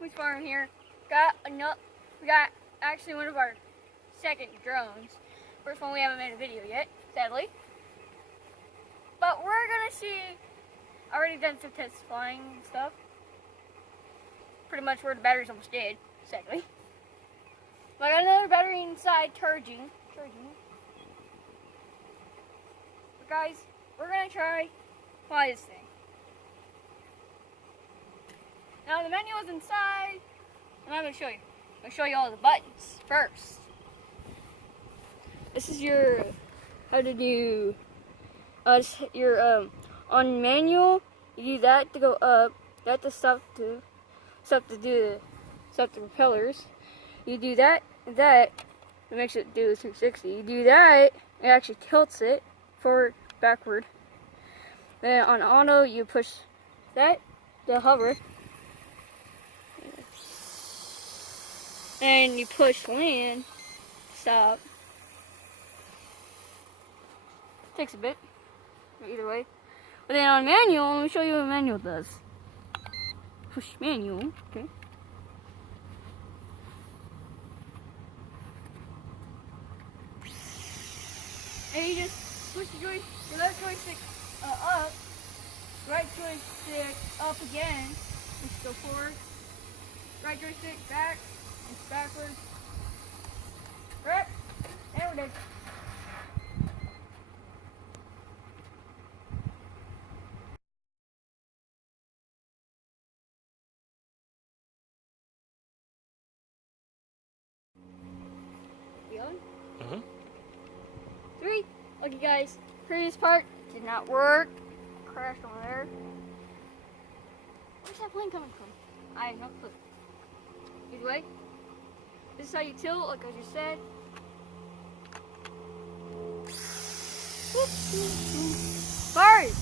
Mutz Farm here. We got actually one of our second drones. First one we haven't made a video yet, sadly. But we're gonna see. Already done some tests flying and stuff. Pretty much where the battery's almost dead, sadly. But I got another battery inside charging. But guys, we're gonna try fly this thing. Now the menu is inside, and I'm gonna show you. I'm gonna show you all the buttons first. This is your how to do. Your on manual. You do that to go up. That to stop the propellers. You do that. It makes it do the 360. You do that. It actually tilts it forward, backward. Then on auto, you push that to hover. And you push land, stop. Takes a bit, either way. But then on manual, let me show you what manual does. Push manual, okay. And you just push your left joystick up, right joystick up again, just go forward, right joystick back, and backward. Right, there it is. Uh-huh. 3. Okay guys, previous part did not work. Crashed over there. Where's that plane coming from? I have no clue. Either way, this is how you tilt, like I just said. Bars!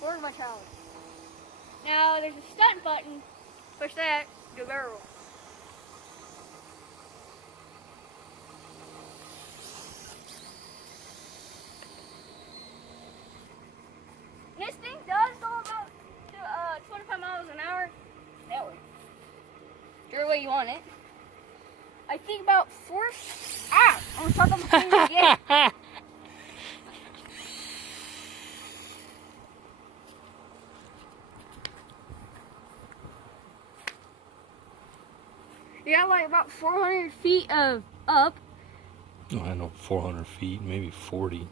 Where's my trowel? Now there's a stunt button. Push that, do a barrel roll. This thing does go about 25 miles an hour. That way. Whichever way you want it. I think about 4. Ah! I'm gonna talk on the phone again. You got like about 400 feet of up. Oh, I know 400 feet, maybe 40.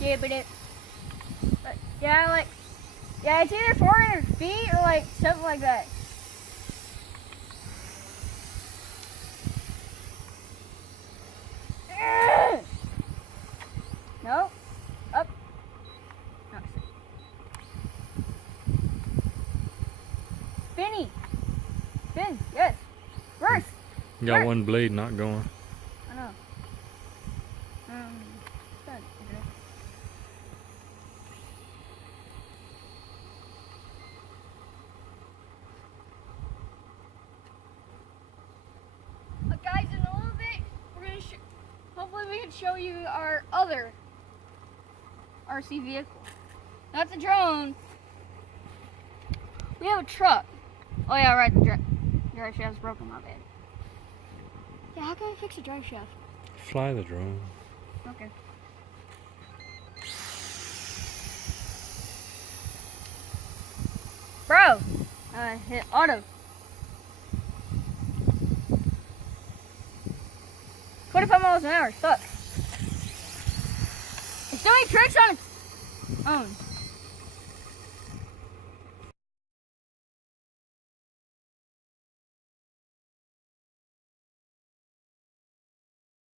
Yeah, but it's either 400 feet or like something like that. No, up. No. Spinny. Spin, yes. Reverse. You got one blade not going. I know. Guys, in a little bit, we're gonna hopefully we can show you our other RC vehicle. Not the drone. We have a truck. Oh yeah, right. The drive shaft's broken. My bad. Yeah, how can I fix a drive shaft? Fly the drone. Okay. Bro, hit auto. 25 miles an hour, sucks. It's doing tricks on its own.